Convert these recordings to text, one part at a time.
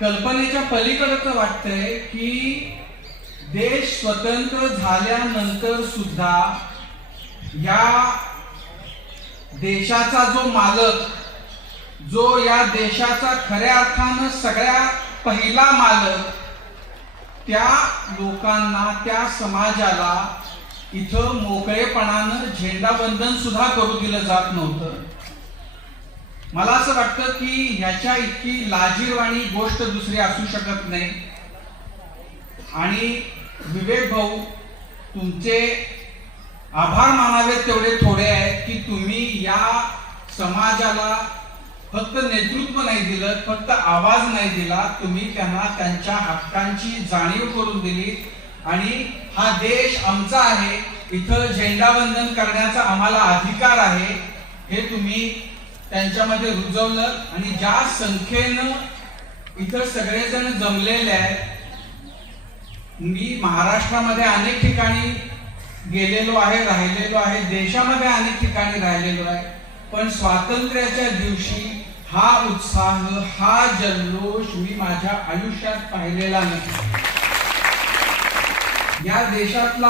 कल्पनेच्या पलीकडचं वाटतंय की देश स्वतंत्र झाल्यानंतर सुद्धा या देशाचा जो मालक, जो या देशाचा खऱ्या अर्थानं सगळ्या पहिला मालक, त्या लोकांना, त्या समाजाला इथं मोकळेपणानं झेंडावंदन सुद्धा करू दिलं जात नव्हतं. मला असं वाटतं की ह्याच्या इतकी लाजिरवाणी गोष्ट दुसरी असू शकत नाही. आणि विवेक भाऊ, तुमचे आभार मानावेत तेवढे थोडे आहेत की तुम्ही या समाजाला फक्त नेतृत्व नाही दिलं, फक्त आवाज नाही दिला, तुम्ही त्यांना त्यांच्या हक्कांची जाणीव करून दिली. आणि हा देश आमचा आहे, इथं झेंडावंदन करण्याचा आम्हाला अधिकार आहे, हे तुम्ही त्यांच्यामध्ये रुजवलं. आणि ज्या संख्येनं इथं सगळेजण जमलेले आहेत, मी महाराष्ट्रामध्ये अनेक ठिकाणी गेलेलो आहे, राहिलेलो आहे, देशामध्ये अनेक ठिकाणी राहिलेलो आहे, पण स्वातंत्र्याच्या दिवशी हा उत्साह, हा जल्लोष मी माझ्या आयुष्यात पाहिलेला नाही. या देशातला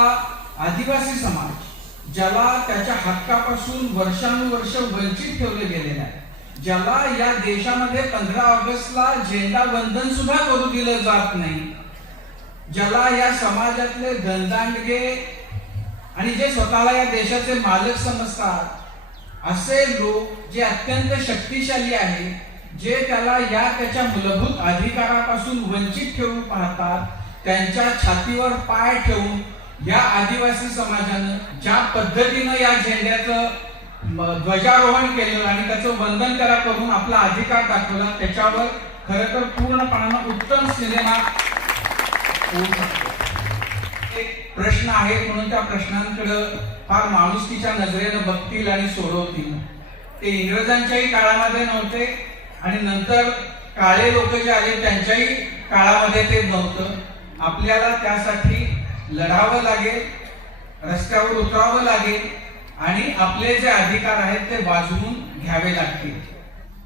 आदिवासी समाज, ज्याला त्याच्या हक्कापासून वर्षानुवर्ष वंचित ठेवले गेलेले आहे, ज्याला या देशामध्ये 15 ऑगस्टला झेंडावंदन सुद्धा करू दिलं जात नाही, ज्याला या समाजातले धनदांडगे आणि जे स्वतःला या देशाचे मालक समजतात असे लोक, जे अत्यंत शक्तिशाली आहे, जे त्याला या त्याच्या मूलभूत अधिकारापासून वंचित ठेवून पाहतात, त्यांच्या छातीवर पाय ठेवून या आदिवासी समाजानं ज्या पद्धतीनं या झेंड्याचं ध्वजारोहण केलं आणि त्याचं वंदन त्याला करून आपला अधिकार दाखवला, त्याच्यावर खरं तर पूर्णपणानं उत्तम सिनेमा होऊ शकतो. एक प्रश्न आहे म्हणून त्या प्रश्नांकडे फार माणुसकीच्या नजरेनं बघतील आणि सोडवतील. ते इंग्रजांच्याही काळामध्ये नव्हते आणि नंतर काळे लोक जे आले त्यांच्याही काळामध्ये ते नव्हतं. आपल्याला त्यासाठी लढावं लागेल, रस्त्यावर उतरावं लागेल आणि आपले जे अधिकार आहेत ते वाजवून घ्यावे लागतील.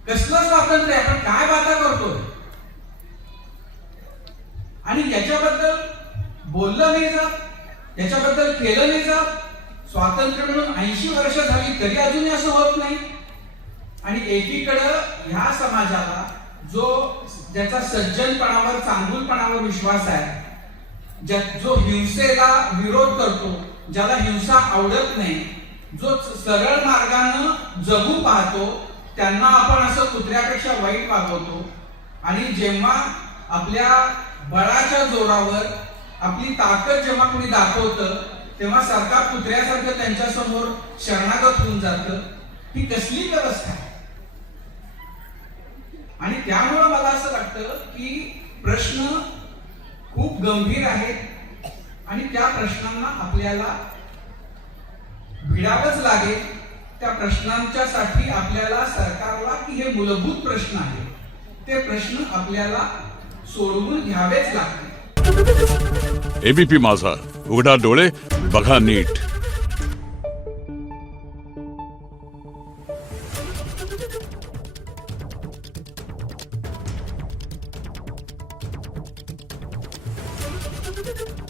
कसलं स्वातंत्र्य, आपण काय बाता करतोय आणि याच्याबद्दल बोललं नाही जात, याच्याबद्दल केलं नाही जात. स्वातंत्र्य म्हणून 80 वर्ष झाली तरी अजूनही असं होत नाही. आणि एकीकडं ह्या समाजाला ज्याचा सज्जनपणावर, चांगुलपणावर विश्वास आहे, जो हिंसेला विरोध करतो, ज्याला हिंसा आवडत नाही, जो सरळ मार्गानं जगू पाहतो, त्यांना आपण असं कुत्र्यापेक्षा वाईट वागवतो. आणि जेव्हा आपल्या बळाच्या जोरावर आपली ताकद जेव्हा कोणी दाखवतं, तेव्हा सरकार कुत्र्यासारखं त्यांच्या समोर शरणागत होऊन जातं. ही कसली व्यवस्था आहे? आणि त्यामुळे मला असं वाटतं की प्रश्न खूप गंभीर आहेत आणि त्या प्रश्नांना आपल्याला भिडावंच लागेल. त्या प्रश्नांच्या साठी आपल्याला सरकारला, की हे मूलभूत प्रश्न आहे, ते प्रश्न आपल्याला सोडवून घ्यावेच लागतील. एबीपी माझा, उघडा डोळे बघा नीट. Thank you.